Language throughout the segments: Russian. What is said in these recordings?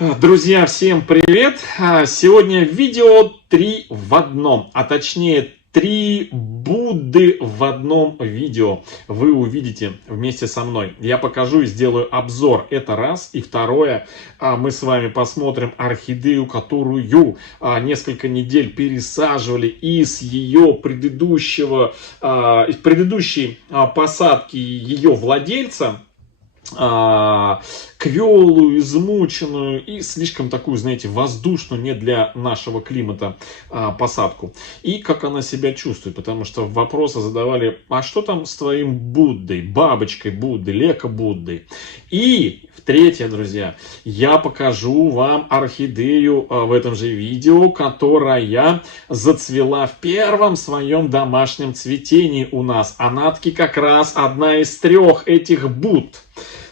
Друзья, всем привет! Сегодня видео 3 в одном, а точнее 3 Будды в одном видео вы увидите вместе со мной. Я покажу и сделаю обзор, это раз. И второе, мы с вами посмотрим орхидею, которую несколько недель пересаживали из ее предыдущей посадки ее владельца. Квелую, измученную и слишком такую, знаете, воздушную, не для нашего климата посадку. И как она себя чувствует, потому что вопросы задавали: а что там с твоим Буддой, бабочкой Будды, Леко Буддой? И в-третьих, друзья, я покажу вам орхидею в этом же видео, которая зацвела в первом своем домашнем цветении у нас. Она-таки как раз одна из 3 этих Будд.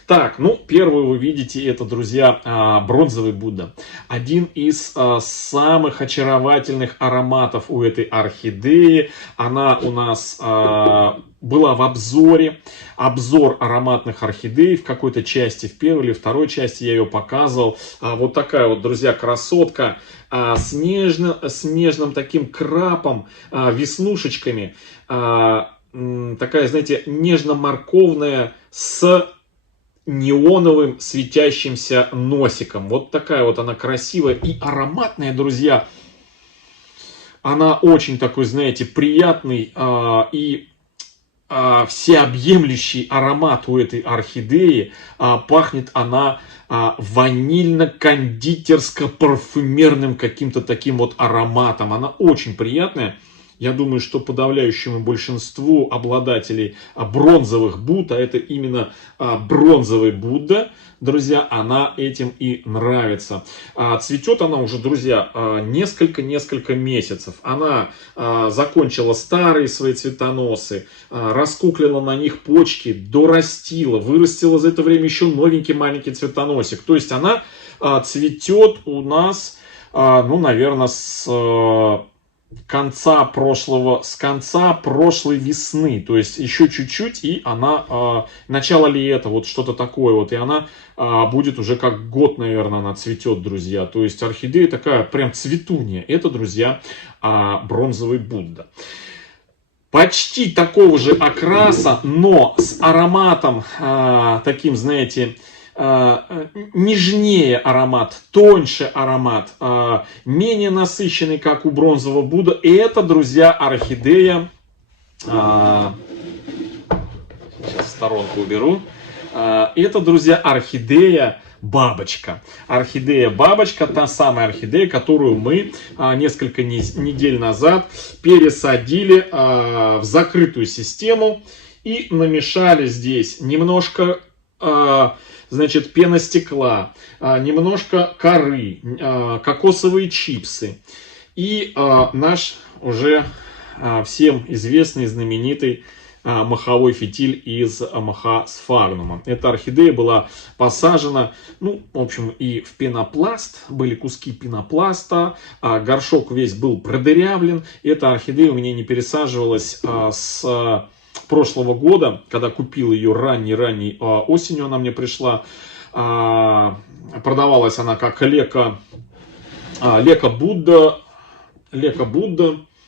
Так, первую вы видите, это, друзья, бронзовый Будда. Один из самых очаровательных ароматов у этой орхидеи. Она у нас была в обзоре. Обзор ароматных орхидей в какой-то части, в первой или второй части я ее показывал. Вот такая вот, друзья, красотка с нежным таким крапом, веснушечками. Такая, знаете, нежно-морковная с неоновым светящимся носиком. Вот такая вот она красивая и ароматная, друзья. Она очень такой, знаете, приятный и всеобъемлющий аромат у этой орхидеи. Пахнет она ванильно-кондитерско-парфюмерным каким-то таким вот ароматом. Она очень приятная. Я думаю, что подавляющему большинству обладателей бронзовых Будд, а это именно бронзовый Будда, друзья, она этим и нравится. Цветет она уже, друзья, несколько месяцев. Она закончила старые свои цветоносы, раскуклила на них почки, дорастила, вырастила за это время еще новенький маленький цветоносик. То есть она цветет у нас, наверное, с конца прошлой весны, то есть еще чуть-чуть, и она, начало лета, вот что-то такое вот, и она будет уже как год, наверное, она цветет, друзья. То есть орхидея такая прям цветунья. Это, друзья, бронзовый Будда. Почти такого же окраса, но с ароматом таким, знаете, нежнее аромат, тоньше аромат, менее насыщенный, как у бронзового Будда. И это, друзья, орхидея, сейчас сторонку уберу, это, друзья, орхидея Бабочка. Орхидея Бабочка, та самая орхидея, которую мы несколько недель назад пересадили в закрытую систему и намешали здесь немножко, значит, пеностекла, немножко коры, кокосовые чипсы и наш уже всем известный, знаменитый маховой фитиль из маха сфагнума. Эта орхидея была посажена, в общем, и в пенопласт, были куски пенопласта, горшок весь был продырявлен. Эта орхидея у меня не пересаживалась с прошлого года, когда купил ее ранней осенью, она мне пришла. Продавалась она как Леко Будда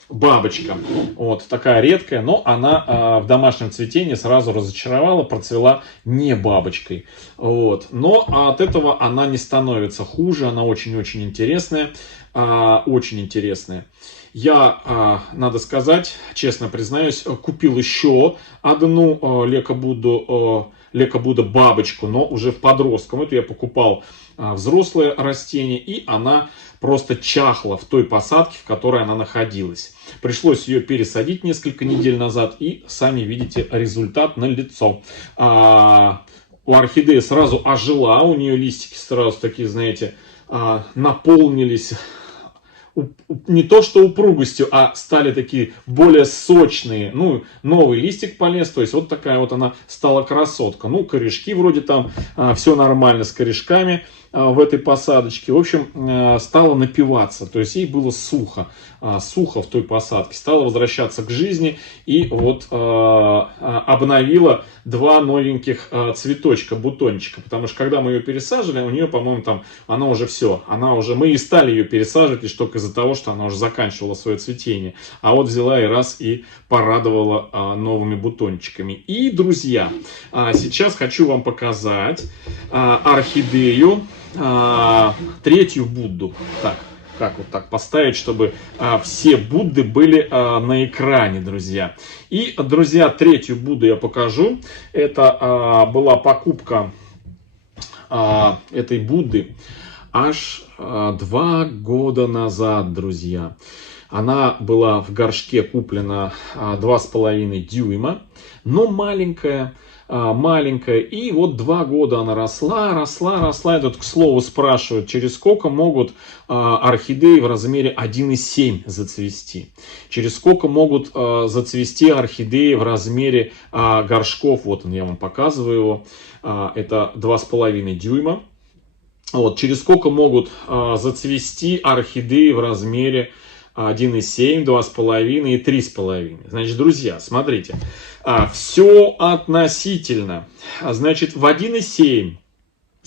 Бабочка. Вот такая редкая, но она в домашнем цветении сразу разочаровала, процвела не бабочкой. Вот. Но от этого она не становится хуже, она очень-очень интересная. Очень интересная. Я, надо сказать, честно признаюсь, купил еще одну Леко Будда Бабочку, но уже в подростком. Эту я покупал взрослое растение, и она просто чахла в той посадке, в которой она находилась. Пришлось ее пересадить несколько недель назад, и сами видите результат налицо. У орхидеи сразу ожила, у нее листики сразу такие, знаете, наполнились не то что упругостью, а стали такие более сочные. Новый листик полез, то есть вот такая вот она стала красотка. Корешки вроде там все нормально с корешками. в этой посадочке. В общем, стала напиваться, то есть ей было сухо в той посадке. Стала возвращаться к жизни и вот обновила два новеньких цветочка, бутончика. Потому что когда мы ее пересаживали, у нее, по-моему, там, она уже все, мы и стали ее пересаживать лишь только из-за того, что она уже заканчивала свое цветение. А вот взяла и раз и порадовала новыми бутончиками. И, друзья, сейчас хочу вам показать орхидею, третью Будду. Так, как вот так поставить, чтобы все Будды были на экране, друзья. И, друзья, третью Будду я покажу. Это была покупка этой Будды аж 2 года назад, друзья. Она была в горшке куплена 2,5 дюйма, но маленькая. И вот 2 года она росла. И тут, к слову, спрашивают, через сколько могут орхидеи в размере 1,7 зацвести. Через сколько могут зацвести орхидеи в размере горшков. Вот он, я вам показываю его. Это 2,5 дюйма. Вот, через сколько могут зацвести орхидеи в размере 1,7, 2,5 и 3,5. Значит, друзья, смотрите, все относительно. Значит, в 1,7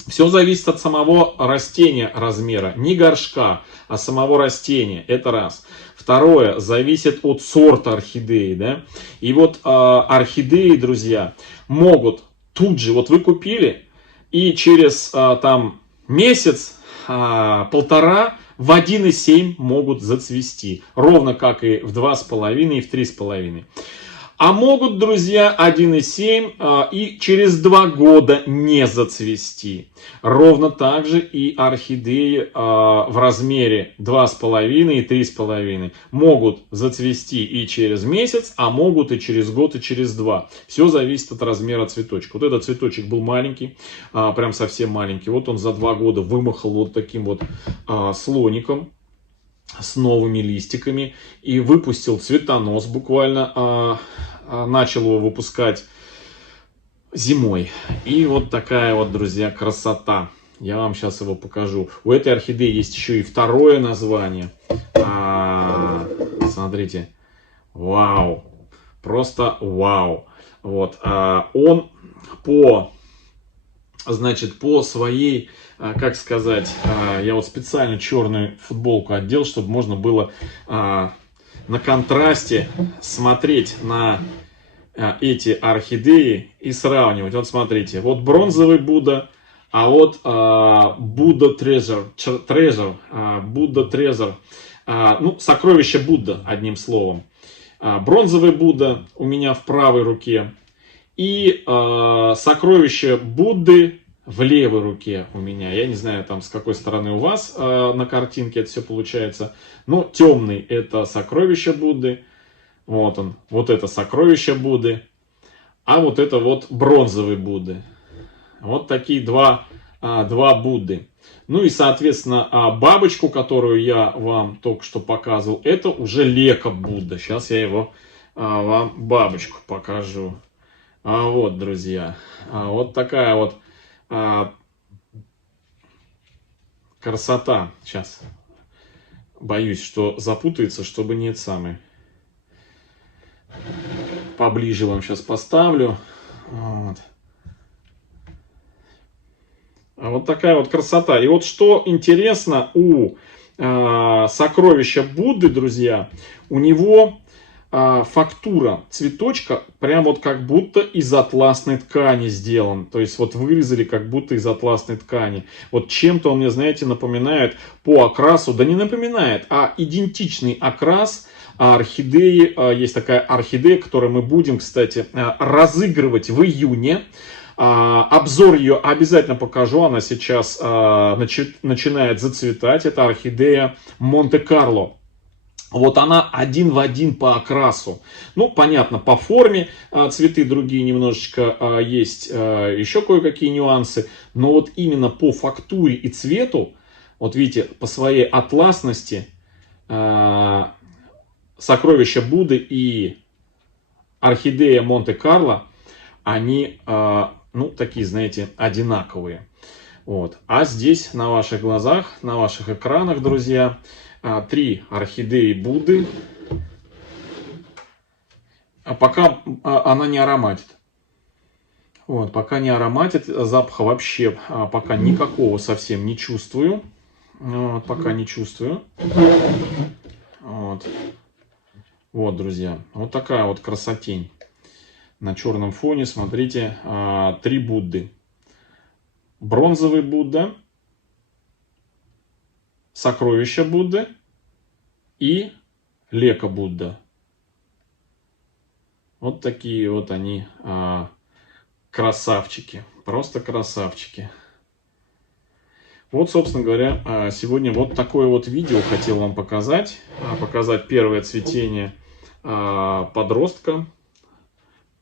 все зависит от самого растения размера, не горшка, а самого растения. Это раз. Второе, зависит от сорта орхидеи. Да? И вот орхидеи, друзья, могут тут же, вот вы купили, и через там месяц, полтора, в 1,7 могут зацвести. Ровно как и в 2,5 и в 3,5. А могут, друзья, 1,7 и через 2 года не зацвести. Ровно так же и орхидеи в размере 2,5 и 3,5 могут зацвести и через месяц, а могут и через год, и через 2. Все зависит от размера цветочка. Вот этот цветочек был маленький, прям совсем маленький. Вот он за 2 года вымахал вот таким вот слоником с новыми листиками и выпустил цветонос, буквально начал его выпускать зимой. И вот такая вот, друзья, красота. Я вам сейчас его покажу. У этой орхидеи есть еще и второе название. Смотрите. Вау. Просто вау. Вот. Он по своей, как сказать, я вот специально черную футболку одел, чтобы можно было на контрасте смотреть на эти орхидеи и сравнивать. Вот смотрите, вот бронзовый Будда, а вот Будда Treasure, Будда Treasure, ну, сокровище Будда, одним словом. Бронзовый Будда у меня в правой руке. И сокровище Будды в левой руке у меня. Я не знаю, там с какой стороны у вас на картинке это все получается. Но темный — это сокровище Будды. Вот он. Вот это сокровище Будды. А вот это вот бронзовый Будды. Вот такие два Будды. Ну и, соответственно, бабочку, которую я вам только что показывал, это уже Лека Будда. Сейчас я его вам бабочку покажу. Вот, друзья, вот такая вот красота. Сейчас боюсь, что запутается, чтобы нет самой. Поближе вам сейчас поставлю. Вот такая вот красота. И вот что интересно у сокровища Будды, друзья, у него фактура цветочка прям вот как будто из атласной ткани сделан. То есть вот вырезали как будто из атласной ткани. Вот чем-то он мне, знаете, напоминает по окрасу, да не напоминает, а идентичный окрас орхидеи. Есть такая орхидея, которую мы будем, кстати, разыгрывать в июне. Обзор ее обязательно покажу. Она сейчас начинает зацветать. Это орхидея Монте-Карло. Вот она один в один по окрасу. Ну, понятно, по форме цветы другие немножечко есть, еще кое-какие нюансы. Но вот именно по фактуре и цвету, вот видите, по своей атласности, сокровища Будды и орхидея Монте-Карло, они, ну, такие, знаете, одинаковые. Вот. А здесь на ваших глазах, на ваших экранах, друзья, 3 орхидеи Будды. А пока она не ароматит. Вот, пока не ароматит, запаха вообще пока никакого совсем не чувствую. Вот, пока не чувствую. Вот. Вот, друзья, вот такая вот красотень. На черном фоне, смотрите, 3 Будды. Бронзовый Будда, сокровище Будды и Лека Будда. Вот такие вот они красавчики, просто красавчики. Вот, собственно говоря, сегодня вот такое вот видео хотел вам показать. Показать первое цветение подростка.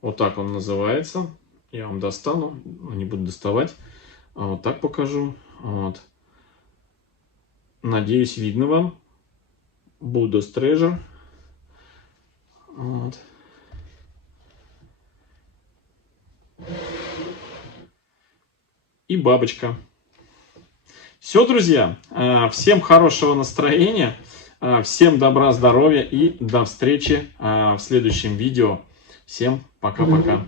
Вот так он называется. Я вам достану, не буду доставать. Вот так покажу. Вот. Надеюсь, видно вам. Buddha's Treasure. Вот. И бабочка. Все, друзья. Всем хорошего настроения. Всем добра, здоровья и до встречи в следующем видео. Всем пока-пока.